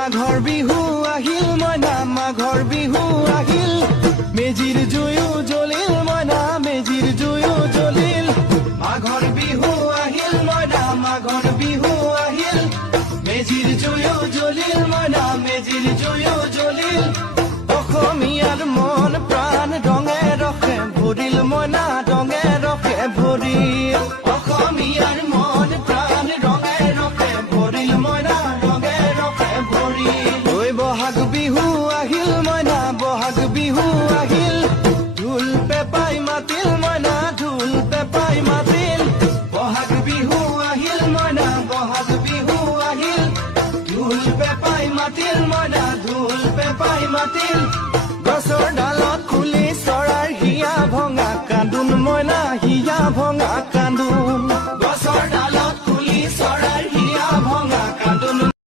মাঘৰ বিহু আহিল মইনা মাঘৰ বিহু আহিল মেজিৰ জুয়ো জ্বলিল মইনা মেজিৰ জুয়ো জ্বলিল মাঘৰ বিহু আহিল মইনা মাঘৰ বিহু আহিল মেজিৰ জুয়ো জ্বলিল মইনা মেজিৰ জুয়ো জ্বলিল অসমীয়াৰ মন প্ৰাণ ৰঙে ৰখে ভৰিল মইনা ৰঙে ৰখে ভৰিল অসমীয়াৰ মন প্ৰাণ ৰঙে ৰখে ভৰিল মইনা ৰঙে ৰখে ভৰিল ঐ বহাগ বিহু আহিল মইনা বহাগ বিহু আহিল ঢোল পেপাই মাতিল মইনা ঢোল পেপাই মাতিল বহাগ বিহু আহিল মইনা বহাগ বিহু আহিল ঢোল পেপাই মাতিল মইনা ঢোল পেপাই মাতিল গছৰ ডাল